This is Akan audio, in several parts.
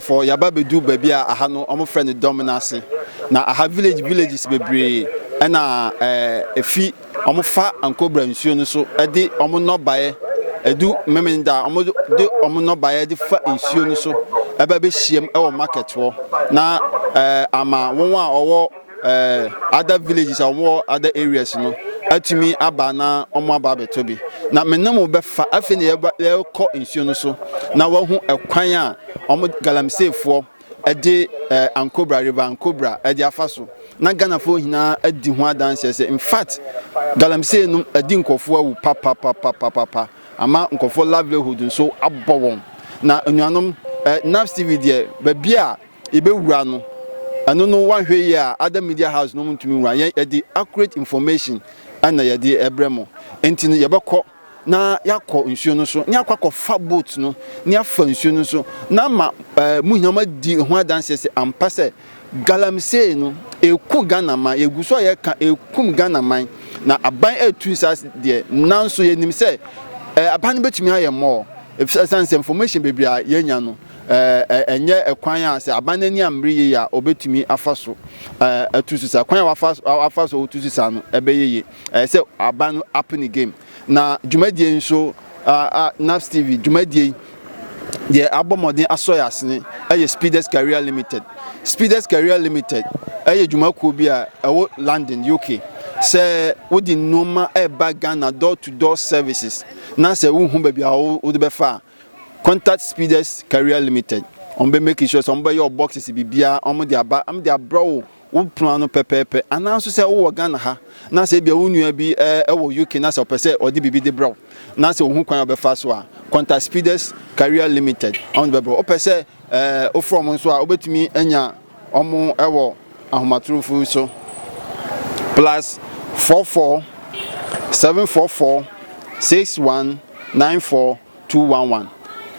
For Yababe do baby, I have no almost friend dominance. Now I have villages baby, and a fee almost fat and cobra and so a day almost not buy a do memenda almost do almost not buy a fat insurance so a baby shame our market war. Now I'm a one or other villages or more other areas, you know. To me, Abana or my baby to be. Now, my name will be fat. I think they'll call insurance so. Now, one who acquire almost galamsey for a day and Cobra River and Cobra at the Afaso. Not gonna for hina at the one dancers. In fact, galamsey no a dinko for papa. A mountain for livelihood and so above. Now, Nav TV dear, but beer, Ibe Rano. I don't know one way here, other media house no to me right the accurate information and the Ebremo. Enti yabako na yako insurance so nya kwakọ fa boat no nya fa insurance so na ma muhiama di ho adanse ampa se galamsey no eku Ghana man eguso ye ka ekum Ghana man na aban etu sas de nanso yenim se aban betumi aye more if sense information bebia yenya no enye ekwan ya se abanani amri ya obetumi afaso atususa kwan ya afaso otususa no ebeyeye se aban happen game na jumadie nso Naps TV jumadie the abomodin asoyasne Speeders Career Limited jumaku bi a ewo London UK se wodi noma Ghana door to door services na se wo hu ba bia wo de befa contact Speeders Career Limited on be making sure some your boxes bibia am dia bro wo plan pepepe ananso se wo Ghana ha na se bia wo nua bi wo UK na se opese odi bibi de bro na se wo hu kwan obefa so a contact Speeders Career Limited on be bro opese o from so a obetumi anya omo ewo ahomatrufu so plus 44 744 61 94 211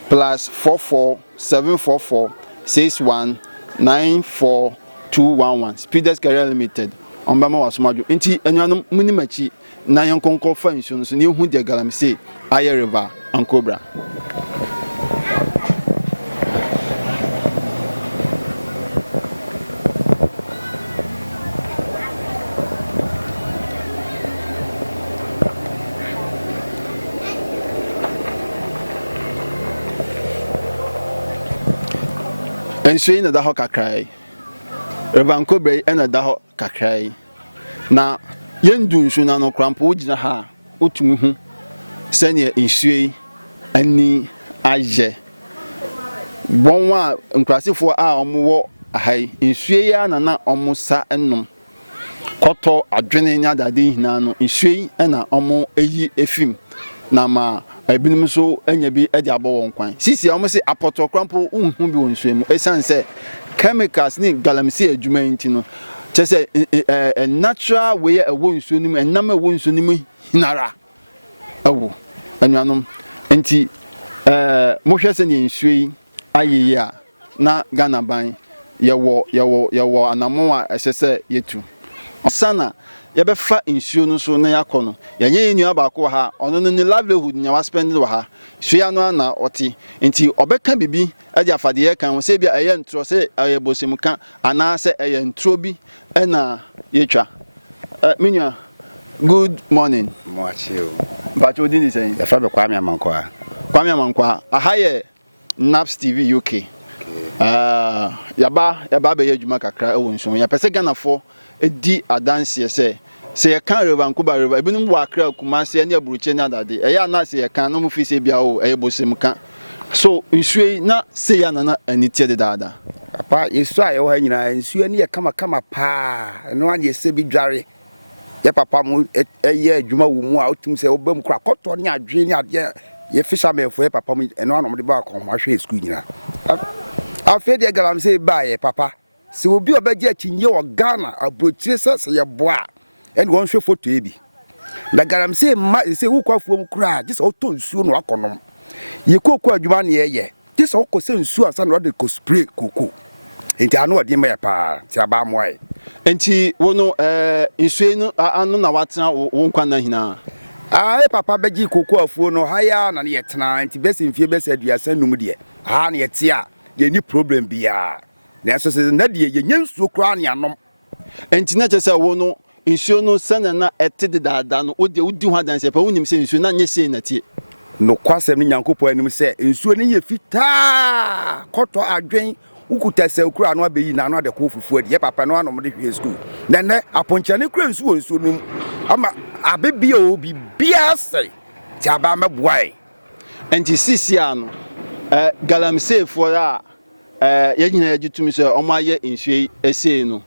plus 44 744 61 94 211 Speeders Career Limited on Bama Wasmaju. Inti anyano munimachi na yankonko fa insurance ni hu de galamsey Aye River and Cobra. And so in the hoka cry. Revan Cobra and a daho kakrai. Na yendun suna no crampo ujina ha utumuhu senior insue ani aje. Bonwa nkrasifo a omo wo ahai insue ya na omo sa ennom. kɔtɔ adwene nya dade hina no nsuo yi na ɔmo eyi efim na ma ebinom so anya bi de abɔ wɔn kwan sisi ɔmo se apɔtɔkrampo unhu bi wɔ nsuo mu esan sɛ chemicals ni galamsey adwuma nti no kyɛ sɛ natural way ɛwɔ nsuo no mu ɛnam ɛwɔ nsuo no mu hinara ɛwɔ anuanom nti mohwɛ sɛ ne nsuo yi ayɛ yi a na Ghana ban yɛwɔ anamɔ a ɛsɛ sɛ yɛtu sana yɛbɛfa nsuo no so na yakɔ no yɛnyɛ nua baako wɔ ha ɔno no ne livelihood nya wa spend wɔ ha sua no na ɔte nti ɔbɛka bibi ɛde afade yɛ kan sɛ bia ɛyɛ ntro sɛ ɛyɛ bosemuka ana sɛ ɛyɛ ntro bi ɛna yɛtwa menua good morning mo achio bacho odi sɛ yɛfa be Kwame Amankwa aha yɛ Naps TV UK yaba be adwuma kakra ɛwɔ nsuo yɛpɛ sɛ Ghana fo edi adanse sɛ sɛ yɛka Vancouver river ebinom wɔ Accra Kumasi ne Aburuche ne adade ɛyɛ na sɛ yɛka no mu fi sɛ bia o ɛyɛ bosemuka so nsuo yi na sɛ ya na anitie de daada papa yesu a yɛwɔ ha nyina nsuo ne yɛ kama paa ɛno an yɛsɛ bi dware yɛ papa mu ɛyɛ adwuma wɔ mu a otum sɛ obam kura kɔtɔ ne adwe ne adeɛ yɛ fisherman fo yɛ papa mu ɛno anom de ba akɔmahwɛ school nyina afɛ de galamsey ba yɛ papa sɛ obi obɛgye akyinye wɔ Ghana Aburuche sɛ yɛ boa ɛne wɔn hwɛ photo yi bi na galamsey ma sɛ wukwafuo mu kura gye sɛ ɔtɔ nsuo no akɔnom yɛ koko adwuma ne yɛ gye sɛ ɔkɔ sɛ nsuo ansa na ɔde kɔ spray koko enti ano ɔde ma yɛ paa ti aba moae enti wono nsuo no ano na watena wo nkwa na hina papa bɛgye koko afuo no haya na ne yɛtena enti bɛsɛ mfie bɛsɛ aduasa num deɛ ha na yɛte a yɛni problem biya na ɛso sɛ na deɛ yɛnya nsuo kora ne anom enti na kyɛ sɛ wo no nsuo no sɛne na ɛte de daada no wodi ho adanse pa wonim sɛ nsuo na nyɛ sei na tie no kwasɛm ne Nyankopɔn anim sɛ nsuo ne yɛ fitaa kɔtɔ adwen ukuta sɛ kura no abeyi na no de ko fufu ade yɛ papa no anom de hwe school na nɛ aponkyane kura nsuo nsuo no ama abebia obi bia sɛ ti aba mɛboae enti sisi ano galamsey fo a yɛnyina yɛgitumi sɛ ɔmo ayɛ nsuo ɛsei no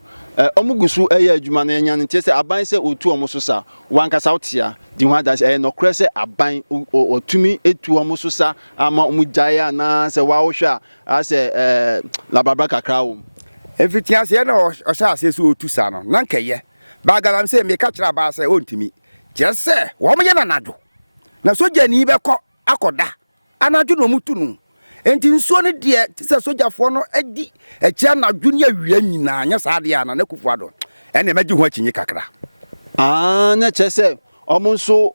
ɔmo gusu ɛyɛ adwuma na yɛnya no ntie sɛ aban sɛ otu ɔmo so sa wankasa wotia di ho adanse ɛyɛ nɔkorɛ sɛ aban otumi etu ɔmo so sa ama ɔmo gyae na sɛ wawohwɛ a sɛ lababa kakra wo ɛfitia sɛ na ɔhyɛ ase sɛ otu sa no na nkɛyɛ ba galamsey me ka kyerɛ ba sɛ ontimi kyerɛ sɛ wɔmo yɛ nanado na soja ni bɛkɔ akɔda anadwo no mutu no enti nsuo ne de sɛ sojafo no adi akyia nadwo ne awia nyina nya saa de ana na kufu ado ɛne magye ho akyinye kakra na kyerɛ sɛ ɔmo nso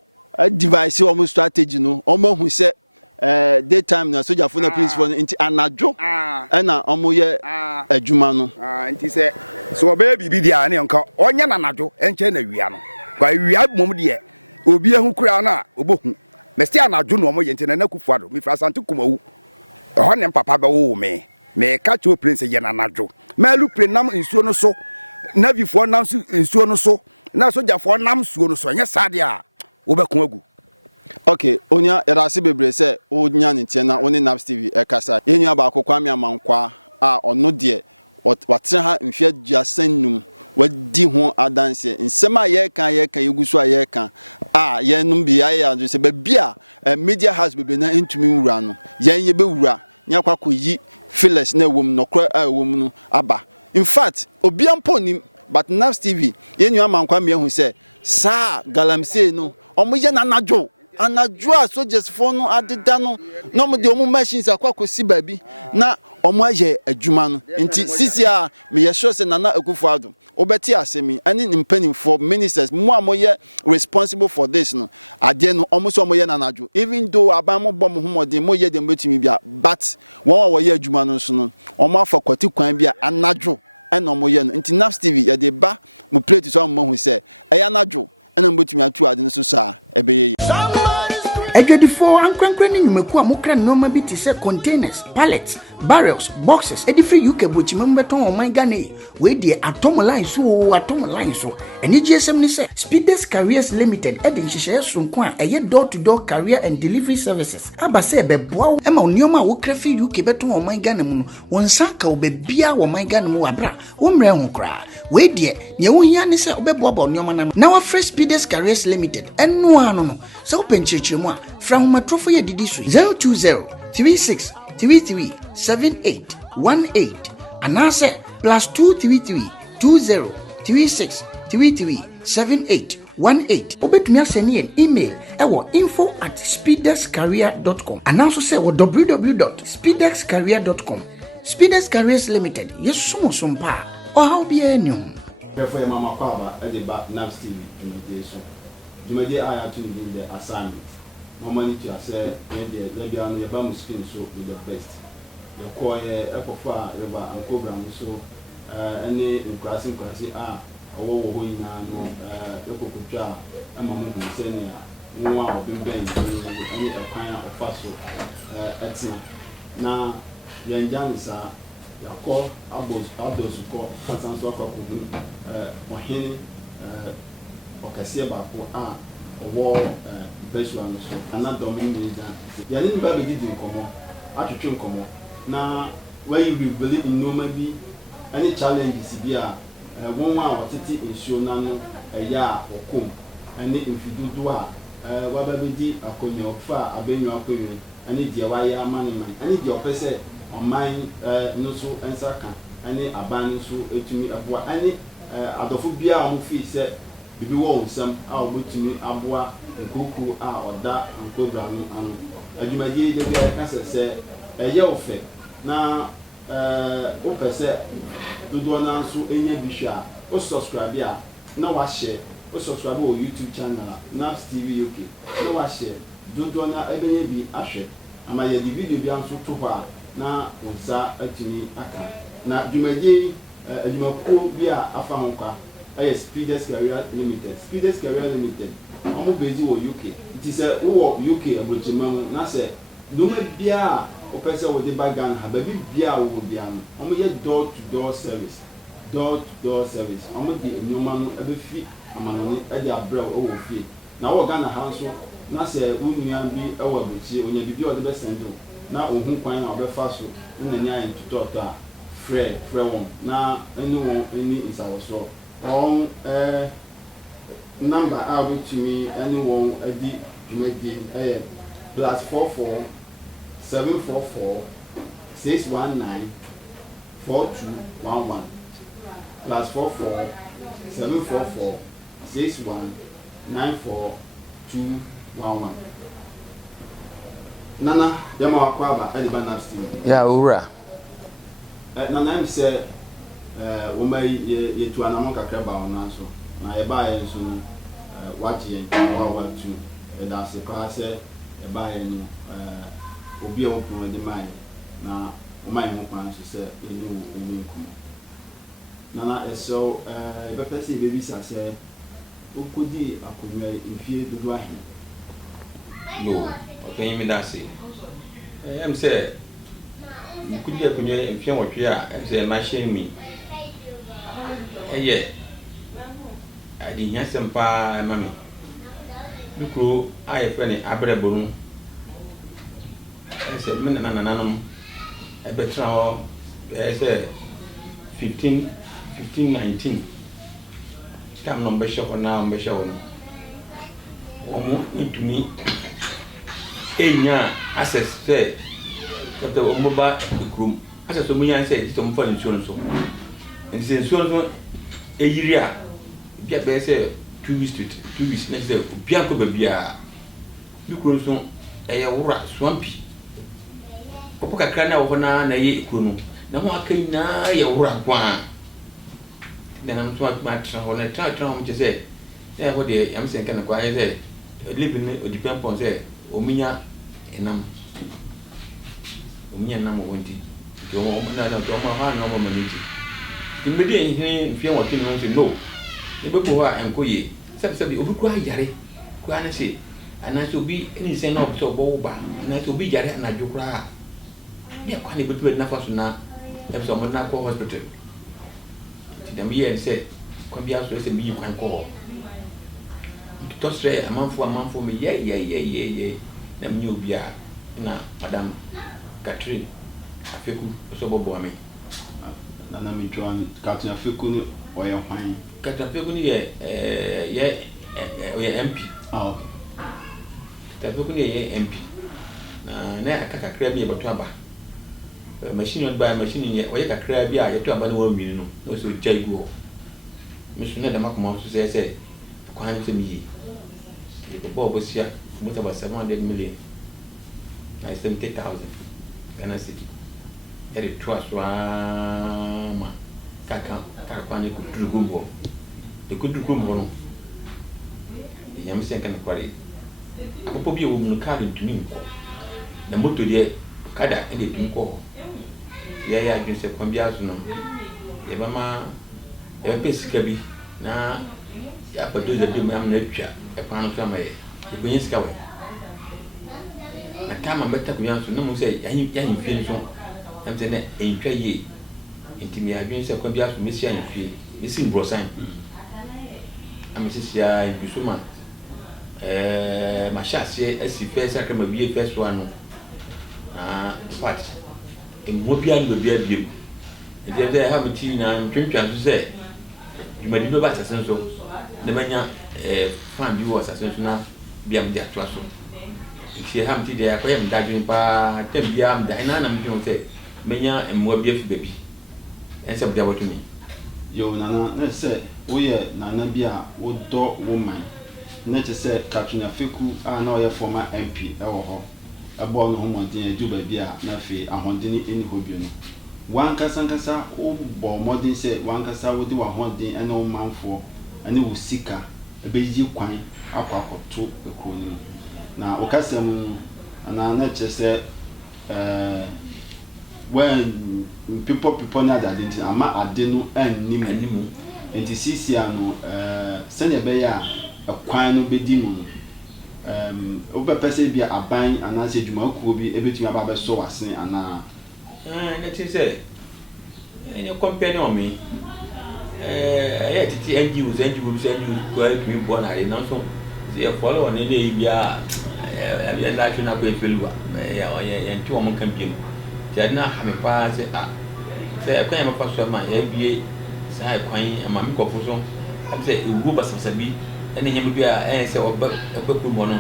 device ɔmo strategy no ɔmo hu sɛ daytime na sojafo na police for enti anadwo ɛna ɔmo yɛ adwuma no enti sɛ so ɔbɛyɛ bibi dia ne nka ɔnya nanadwo ɛnkyɛ na awia no kwa awia mom de obi ahu kura na obohu mesti anadwo no ɔmo yɛ enti na kufu ado mi fra sante kumawu ɛhɔ ne papa bɛwo me ka cho prince yɛ nanadwo malu pre nam nsuo no so navy fo nam nsuo no so na sojafo nam nsuo no so nyɛ sade a wo bɛko agu okay onya yɛrase bebre sɛ onya ne tie na oni Naps TV ɛkasa yɛnua ba Kwame Amankwa a ɔno de watena ha mfia duasannum wadi ho adanse nsɛm a yɛka yɛguso a yɛka a yɛnum bi ayɛ ado sɛ babia media house bebe na ntumi wura no yɛn yɛbɛwura nya kwakoyi Phyllis na ɛwom nokra a ɛwom no aba in fact obiampo nim but Naps TV yɛnua Amankwa mehu sɛ saa galamsey no ɔmo yɛ nanadwo anadwo a soldiers for no adeda no na mo de omo machines akwakosi baabi na omo ayɛ adwuma no nti sisi a me yɛ sure sɛ Nana Akufo-Addo obeti asemi ani mpanimfo ministers mo a mo yɛ responsible for this no ade no omo so mo yɛ nanadwo even though aban mo bɔ mo homode mo yɛ dem betimi bia but wɔn a wɔyɛ adwuma no so no omo afa kwati kwan bia anadwo ɛna omo yɛ no nti Naps TV yɛ de ba mo plate so mo hu sɛ ɛyɛ anadwo ɛna mo betimi atu ade no so saa ɛbɛyɛ adwadifo ankrankran ne nnwumaku a mokra nnoma bi te sɛ containers, pallets, barrels, boxes edi free UK bochimam beton oman Ghana we die atom line so eni GSM ni sɛ Speeders Careers Limited edi nhyehyɛ sonko a ɛyɛ door to door career and delivery services aba sɛ bɛboa ɛma nneɛma a wokra fi UK beton oman Ghana mu no wonsa ka obebia wo man Ghana mu abra wo mmerɛ ho kra we die ne wo hia ne sɛ obɛboa ba nneɛma na wa fresh Speeders Careers Limited ɛno ano no sɛ openkyerɛkyerɛmu a fra homatrofo yɛ didi so 02036337818 anase +2332036337818 obetumi asɛne yɛn email ɛwɔ info@speederscareer.com anaso sɛ wɔ www.speederscareer.com. Speeders Careers Limited yesumo sompa ɔhaw biara ni ho before your mama kwaba ba Nabs TV dwumadie a ya to the assignment mama ni to say the lebia no yeba muskin so with the best the call ekofa reba ankogram so any nkrasi a owo ho nyina no ekokotwa ama mu hu se ne a nwa obemben any ekwan a ofa so etina na yenjansa yakọ abos ko fatanso akọ ohene okase baako a owo besua no so anadom ni dan ya ni ba be didi nkomo atwetwe nkomo na when you believe in normal bi any challenges bi a won wa otete ensuo na no ya okom ani mfidudu a wa ba be di akonyo fa abenyu akonyo ani dia wa ya maniman ani dia opese oman no so ensaka ani aban so etumi aboa ani adofo bia a mo fi se bibi wo nsam a obotumi aboa nkoku a oda nkobra no ano adwumadie de bia ka se eye ofe na o pese dodo na so enya bihwa o subscribe a na wa share o subscribe o YouTube channel Nabs TV UK na wa share dodo na ebenye bi ahwe ama ye di video bi anso to ho a na unsa atuni aka na dwumadie adwumako bi a afa ho kwa Speeders Career Limited. Speeders Career Limited. Omo bezi wo UK. It is a wo UK abrochima na se no ma bia o pese wo de bagan ha ba bia wo bia no. Omo ye door to door service. Door to door service. Omo de nyoma no abefi amanoni e de abra wo fie. Na wo Ghana ha nso na se unuan bi e wo abrochi onya bibi o de be sendo. Na ohun kwan na obefa so na nya yin tutoto a frɛ won na enu won eni isawoso on number out to me anyone adi dwumadi +44 744 619 4211 +44 744 619 4211 Nana yama wakwaba ediba Nabs TV ya ura Nana mi say woma yetu anamon kakra ba wona so na ye ba ye so waje wa tu da se pa se e ba ye no obi e wopon de mai na o mai mo kwan so se enu omi nkum nana eso e be pese be bi sa se okodi akonwa mfie dodo ahe no okan mi da se em se nkudi akonwa mfie wotwe a em se ma hye mi eye adi nya sempa mami dukro aye fene abreboru ese men na nanom e betra ho ese 15-19 tam no be shop na mbe shop no omo itumi enya access se kata omo ba ikrum access omo nya se to mfa nsuo so nse nsuo no eyiri a bia be se 2 weeks na se bia ko ba bia ikrum so eye wura swampi popo kakra na wo na ye ikrum na ho akai na ye wura kwa na nam to ma tra ho na tra ho mche se e ho de yam se nkan kwa ye se live ni o depend on se ominya enam wonti to mo na to mo ha no mo maniti timbe hin mfie wo kin no se no e be bo ha enko ye sabi obi kwa yare kwa na se anaasɛ obi ne nsɛn na ɔpɛ sɛ ɔbɔ wo ba anaasɛ obi yare anadwo koraa ne ɛkwa ne bɛtumi adi nafa so na ɛpɛ sɛ ɔmo na kɔ hospital nti dɛm yɛ sɛ kwan bi aso sɛ biyi kwan kɔ hɔ tɔ srɛ amanfoɔ me yɛ na menye obi a na madam Catherine Afeku so bɔbɔ me na me join Catherine Afeku no ɔyɛ hwan Catherine Afeku no yɛ MP okay Catherine Afeku no yɛ MP na aka kakra bi yɛbɛto aba machine on by machine yɛ ɔyɛ kakra bi a yɛto aba no wɔ nwini no na so gya igu hɔ me so na dɛm akoma so sɛ kwan sɛ miyi yɛbɛbɔ ɔbɔsia mota ba 700 million na 70,000 Ghana city yɛde to aso ama kaka kwan ne kuduru gumbo de kuduru gumbo no yɛnyam sɛ nka ne kware akɔpɔ bi wɔ mu no car ntumi nkɔ na moto deɛ kada ɛde tumi kɔ yɛyɛ adwene sɛ kwan bi aso no yɛbɛpɛ sika bi na yɛapɛdo dɛ dɛm am na atwa ɛkwan no so ama yɛbɛnya sika wɔ na kama mbɛta kunya so na mo sɛ yɛn fie nso am sɛ na entwa yie nti me adwene sɛ kwan bi aso mesi an fie mesi mbrosan am sisia biso ma ma hyase asi fɛ sɛ kama wie fɛ so ano na fat emo bia no bia biem nti sɛ ha meti na ntwentwa so sɛ dwumadi no ba asase so na manya fan bi wɔ asase so na bia me de atoa so nti ha meti de akɔyɛ me dadwene pa tem bia me da na na me dwene sɛ menya emo bia fi baby ɛnsɛ bia bɔtumi yo nana na sɛ woyɛ nana bi a wodɔ woman na kyɛ sɛ Catherine Afeku a na ɔyɛ former MP ɛwɔ hɔ ɛbɔ no ho mɔden adu baabi a na afei ahɔden ɛni hɔ bio no wankasa wobɔ mɔden sɛ wankasa wode wahɔden ɛne wo manfoɔ ɛne wo sika ɛbɛyi kwan akɔ akɔto ekuro no na wokasɛm na kyɛ sɛ when people na that nti ama ade no animu nti sisia no sɛnea ɛbɛyɛ a kwan no bɛdi mu wobɛpɛ sɛ bi aban anaasɛ dwumakuo bi ɛbɛtumi aba bɛsɔ wase anaa na ti sɛ ɛnyɛ company on me ɛyɛ titi NGO bi sɛ NGO kwa tumi bɔ na re nanso yɛ follow on ne bia ɛyɛ la twena ko efelu a yɛ nti wɔn kan biem ti na ha me pa sɛ sɛ kwan yɛ mafa so ma yɛ bie saa kwan ama me kɔfo so sɛ ewu basasa bi ɛne nyɛ bi a ɛyɛ sɛ ɔbɛkuru mɔ no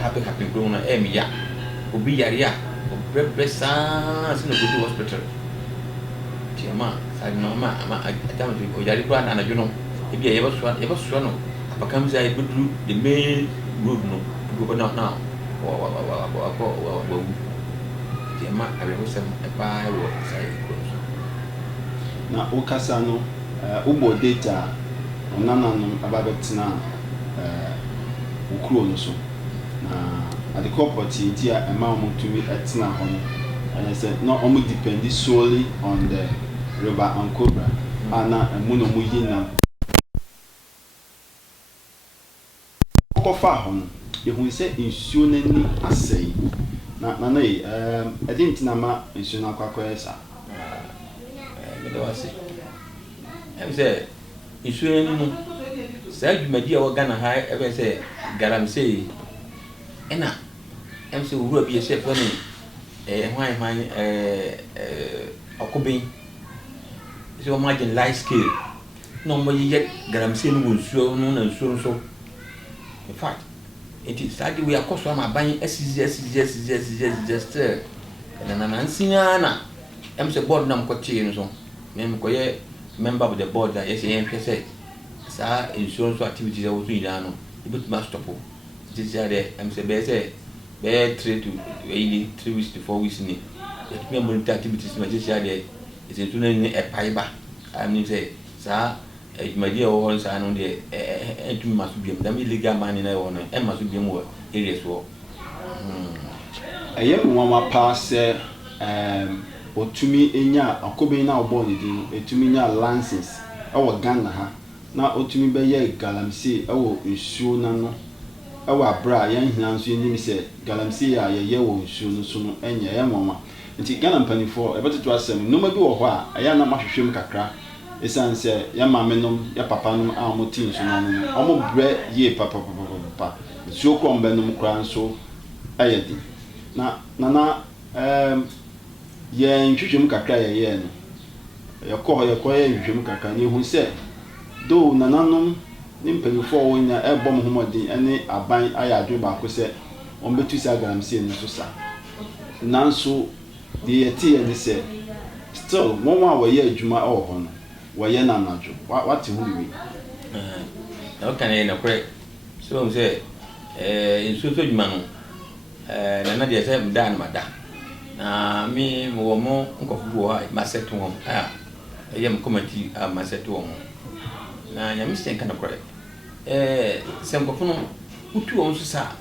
happy kuru no ɛyɛ miya obi yare a ɔbrɛbrɛ saa sɛ na ɔkɔdu hospital ti ama saa no ama adam de ɔyare kura na anadwo no ebi a yɛbɛsoa no abakam sɛ yɛbɛduru the main road no go na wawu ti ama abɛwosɛm ɛpaa wɔ saa kuro so na wokasa no wobɔ data ɔnananom aba bɛtena ukuro no so na adekɔ pɔtee nti a ɛma ɔmo tumi ɛtena hɔ no ɛyɛ sɛ na ɔmo depend solely on the river Ankobra ana ɛmu na ɔmo yi nam kɔfa hɔ no yɛhu sɛ nsuo n'ani asɛe na yi ɛde nti na ma nsuo no akɔyɛ saa mede wase ɛm sɛ nsuo n'ani no saa dwumadi a wɔ Ghana ha ɛbɛn sɛ galamsey ɛna ɛm sɛ owura bi yɛhyɛ fɛ no hwan ɔkoben sɛ wɔn agye light scale na wɔn yɛ galamsey no wɔ nsuo no na nsuo no so in fact eti saa de wei akɔ so ama aban asisi still ɛna nansia na ɛm sɛ board nam kɔtee no so mɛm kɔyɛ member of the board a yɛsɛ yɛnhwɛ sɛ saa insurance activities a wɔso nyinaa no ebɛtumi astɔpo titi sɛ dɛ ɛm sɛ bɛyɛ 3 to 3 weeks to 4 weeks ni yɛtumi monitor activities ma titi sɛ dɛ ɛsɛ tu na ne ɛpae ba ɛm sɛ saa adwumadi a ɛwɔ hɔ saa no deɛ ɛntumi ma so biam dɛm illegal money na ɛwɔ no ɛma so biam wɔ areas wɔ ɛyɛ nwanwa paa sɛ otumi enya akoben na ɔbɔ ne din etumi nya license ɛwɔ Ghana ha na otumi bɛyɛ galamsey ɛwɔ nsuo na no ɛwɔ abra yɛn hina nso nim sɛ galamsey a yɛyɛ wɔ nsuo no so no ɛnyɛ yɛn nwoma nti Ghana mpanimfoɔ ɛbɛtoto asɛm nnoma bi wɔ hɔ a ɛyɛ na mahwehwɛ mu kakra ɛsan sɛ yɛ maamenom yɛ papanom a wɔn ti nso no wɔn brɛ yie papa nsuo kɔ mbɛnom koraa nso ɛyɛ di na yɛn hwehwɛ mu kakra yɛyɛ no yɛkɔ yɛ hwehwɛ mu kakra ne ehu sɛ do nananom ne mpanimfoɔ wɔn nyinaa ɛbɔ mo homɔden ɛne aban ayɛ adwene baako sɛ wɔn bɛtu sɛ galamsey no so sa nanso deɛ yɛte yɛ ne sɛ still wɔn a wɔyɛ adwuma ɛwɔ hɔ no wɔyɛ nanadwo wate ho bibi na ɔka ne na korɛ so sɛ nsuo so adwuma no na deɛ sɛ mda no mada na me wɔ mo nkɔfo bi wɔ hɔ a masɛto wɔn a ɛyɛ m committee a masɛto wɔn na nyame sɛ nka no korɛ sɛ nkɔfo no wotu wɔn so sa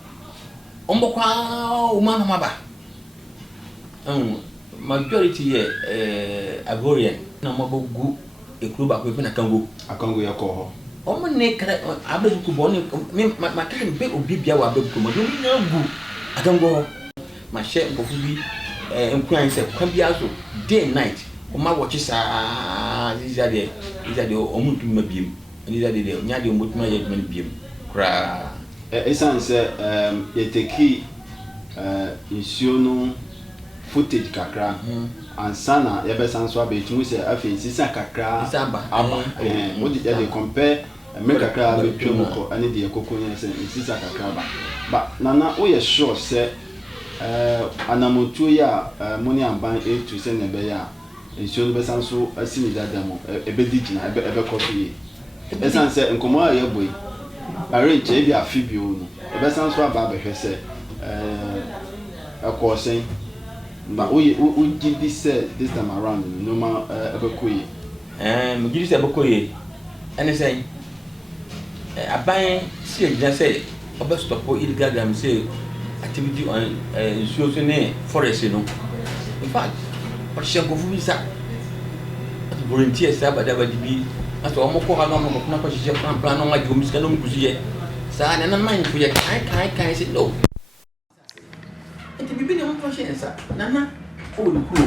ɔmbɔkɔ a wɔma no maba majority yɛ Ivorian na mabɔgu ekuro baako efi na akango yɛ kɔ hɔ ɔmo ne kra abebuku bɔ ne ma kra be obi bia wa abebuku ma do nyina gu akango hɔ ma hyɛ nkɔfo bi nkuan sɛ kwa bia so day and night ɔma wɔkye saa izade ɔmo ntumi ma biem izade de nya de ɔmo ntumi yɛ dwuma biem kra esan sɛ yɛteki nsuo no footage kakra ansana yɛbɛsan so abɛtumi sɛ afei sisa kakra aba wodi yɛde compare me kakra abɛtwa mu kɔ ane deɛ koko ne sɛ sisa kakra ba nana woyɛ sure sɛ anamotuo yi a mo ne aban etu sɛ ne bɛyɛ a nsuo no bɛsan so asi ne dada mu ɛbɛdi gyina ɛbɛkɔ so yie ɛsan sɛ nkɔmmɔ a yɛbɔ yi arenkyɛ bi afi bio no ɛbɛsan so aba abɛhwɛ sɛ ɛkɔɔ sɛn but we give this this time around no ma ebekoye we give this ebekoye and say aban see gina say obe stop illegal galamsey activity on nsuo so ne forest no in fact what she go fu bisa volunteers abada badibi aso omo ko ha no mo na ko hye plan no ma di omisika no mkusu ye sa na na man fu ye kai say no bibi ne mo conscience nana o ni kuro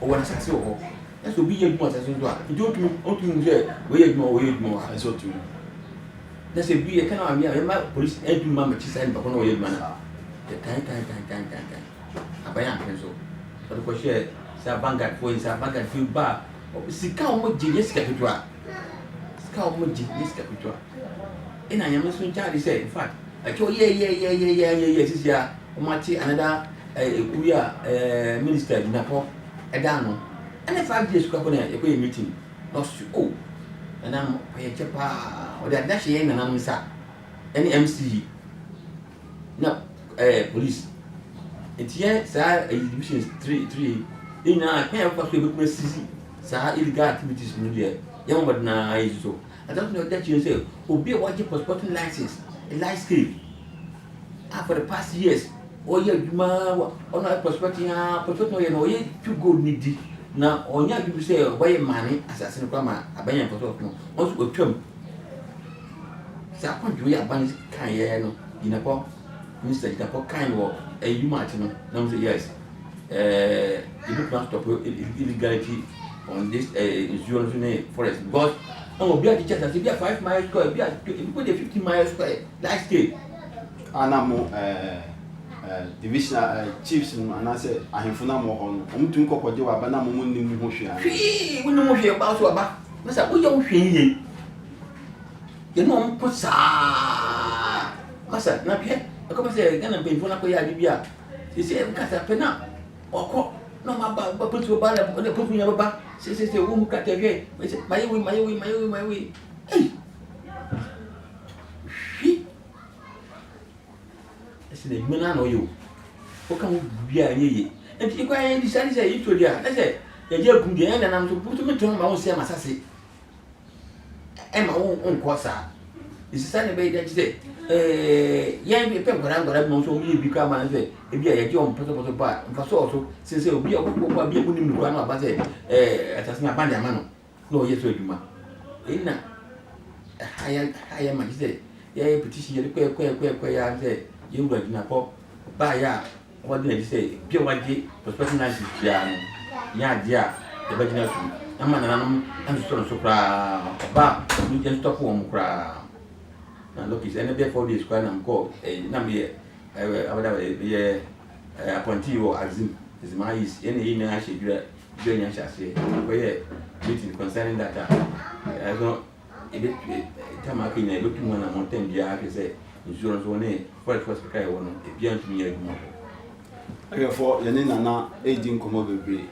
o wona sase o na so bi ye dum asase ndo a nti otum je we ye dum a so otum na se bi ye kana wa mi ma police edum ma chi sai ba kono we ye dum na kan abaya kan so ko she sa banga fo sa banga fi ba sika o mo je yes ka pitwa sika o mo je yes ka pitwa ina nyame so nchaade say in fact ako ye sisia o ma ti another ekuya minister dinapo edano and 5 days kwa kona ekoye meeting no so and am ye chepa o da dash ye na nam sa any MC na police etie sa division 3 ina kan fa so be kuma sisi sa illegal activities no there ye mo na izo I don't know that you say obi wa je passport license a license for the past years oye adwuma ona passport no ye no oye to go nidi na onya adwuma say oye mane asase no kwa ma abanya passport no onso otwam sa kwadwo ya ban kan ye no dinapo minister dinapo kan wo adwuma ati no na say yes you don't stop illegality on this insurance forest because obi a teacher say be 5 miles square be people dey 50 miles square last day anamo division chiefs no anase ahemfo na mo ho no omtum kokode wa ba na mo nim ho hwe hwe wonu mo hwe ba so aba na sa wo ye hwe yi ye no mo posa masa na pie ko ba se Ghana pe fo na ko ya di bia se se ka sa pe na oko no ma ba potu ba na potu nya ba se wo mu ka te hwe maye we the mana no you o kan bia yeye enti kwa yen di sari say you to dia na say ye je gun dia na nam so putu me ton ma wo se masase e ma wo nko sa isi sane be dia say yen bi pe ngora mo so mi bi kwa ma na say e bia ye je on poto ba mfa so se obi o ko bia bu nim kwa na ba say atase na bande ama no no ye so adwuma ina haya ma say yeah petition ye ya say you go na ko ba ya what do say bi waje prospecting license bia no ya dia e ba gina su ama na nanom am so kra ba ni je stop wo mu kra na look is any before this kwa na ko na me abada ye appointee or azim is my is any na shedura nya shase ko ye meeting concerning that I don't it time akina e betu na mountain bia ke say insurance one for first kai one e bia ntumi adwuma for yene nana edi nkomo bebre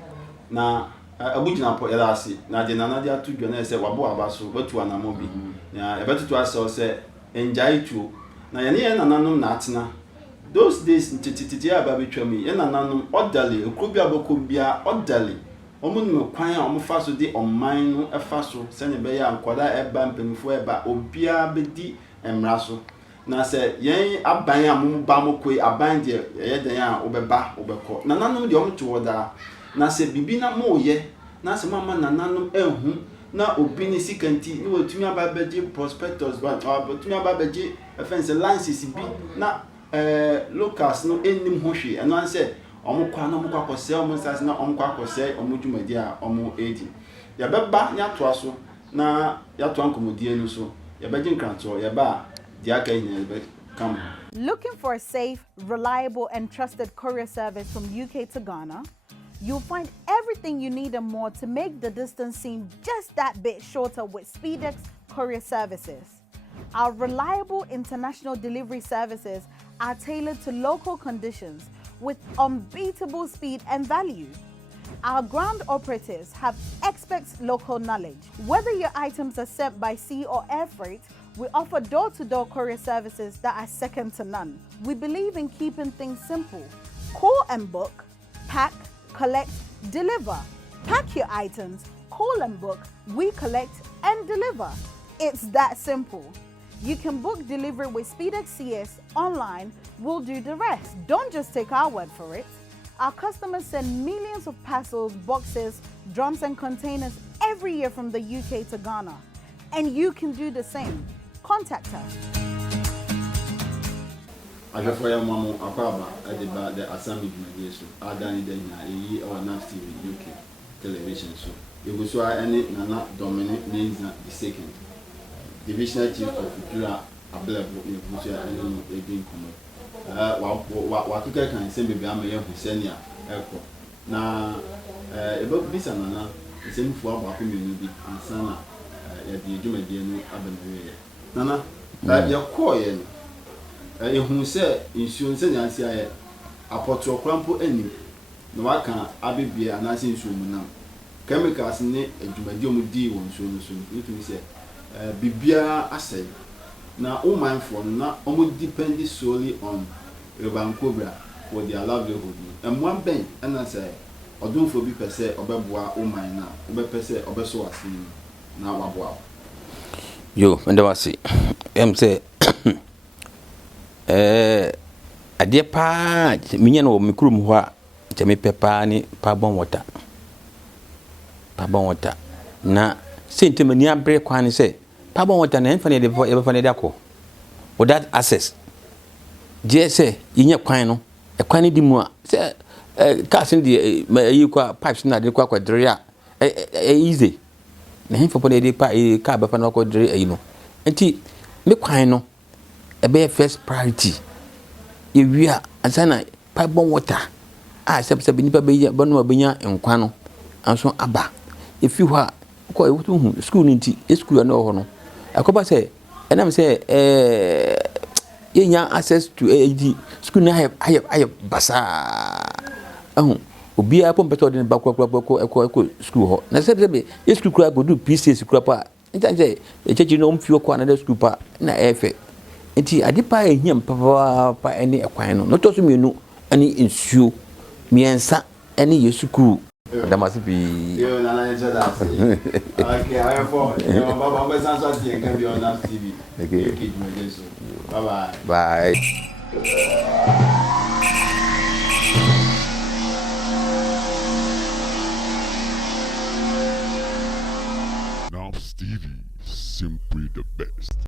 na abugina po yala ase na de nana de atu dwa na se wabo abaso betu anamo bi na e betu aso se enjai tuo na yene nananom na atena those days ntititi aba betwami yene nananom odale ekrobi abokobia odale omunum kwan a omufa so de online no efa so se ne be ya nkoda eba mpemfo eba obia bedi emra so na se yen aban a mumu ba mokoi aban de ye den a obeba obekọ nananom de omto woda na se bibi na mo ye na se mama nananom ehu na obi ni sikanti ni wotumi ababeje prospectus ba wotumi ababeje offense license bi na locals no enim hohwe eno an se omukwa na omukwa kose omusase na omukwa kose omudwumadi a omu edi ya beba nya to aso na ya to ankomodie no so ya beje nkranto ya ba Looking for a safe, reliable, and trusted courier service from UK to Ghana? You'll find everything you need and more to make the distance seem just that bit shorter with SpeedX Courier Services. Our reliable international delivery services are tailored to local conditions with unbeatable speed and value. Our ground operatives have expert local knowledge. Whether your items are sent by sea or air freight, we offer door-to-door courier services that are second to none. We believe in keeping things simple. Call and book, pack, collect, deliver. Pack your items, call and book, we collect and deliver. It's that simple. You can book delivery with SpeedX CS online, we'll do the rest. Don't just take our word for it. Our customers send millions of parcels, boxes, drums and containers every year from the UK to Ghana. And you can do the same. Contact us. Ajafoya mamu akwaba adiba the Assembly Mediation. Adani denya eyi our NAF TV UK television so. Iguswa any Nana Dominic Nenza the second. Divisional Chief of Kura Ablebu Iguswa any egin komo. Watuka kan se bebe amaye Husenia eko. Na ebe bisa nana isemfu abako menu bi ansana ya di dwumadi anu abenawe nana ya koye no ehun se insuo se nyansi aye apoto krampo ani na waka abebia anase insuo munam chemicals ne dwumadi omudi won insuo no so itumi se bibia asay na o mindful na omo depend solely on urban cobra for their livelihood and one ben and say odunfo bi pese obeboa o man na obepese obeso asini na waboa yo enda wasi say ade pa minya no mikrum ho a teme pepa ni pa bon water na sentemani abre kwan say pa bon water na enfane de e fa ne dako o that access jese yinya kwan no e kwan ni di mu a say cars in the you pipes na de kwa drea easy na hin for de pa car be fa na kwa drea no enti me kwan no e be first priority e wia asana pipe bon water se bi nipa be bonu abenya nkwa no anso aba e fi ho a ko e wutu hu school nti school na ho no akoba se enam se yenya access to AD school na have basa obi a pompeto de bakwa school ho na se be school kura go do PCS kura pa ntanse echechi no mfio kwa na school pa na efe enti adipa ehia pa ene ekwan no to so mienu ani insuo miensa ene yesuku damasipi yo na na enjoy that okay I have for baba mbe sanso ati en kan bi on TV okay bye bye bye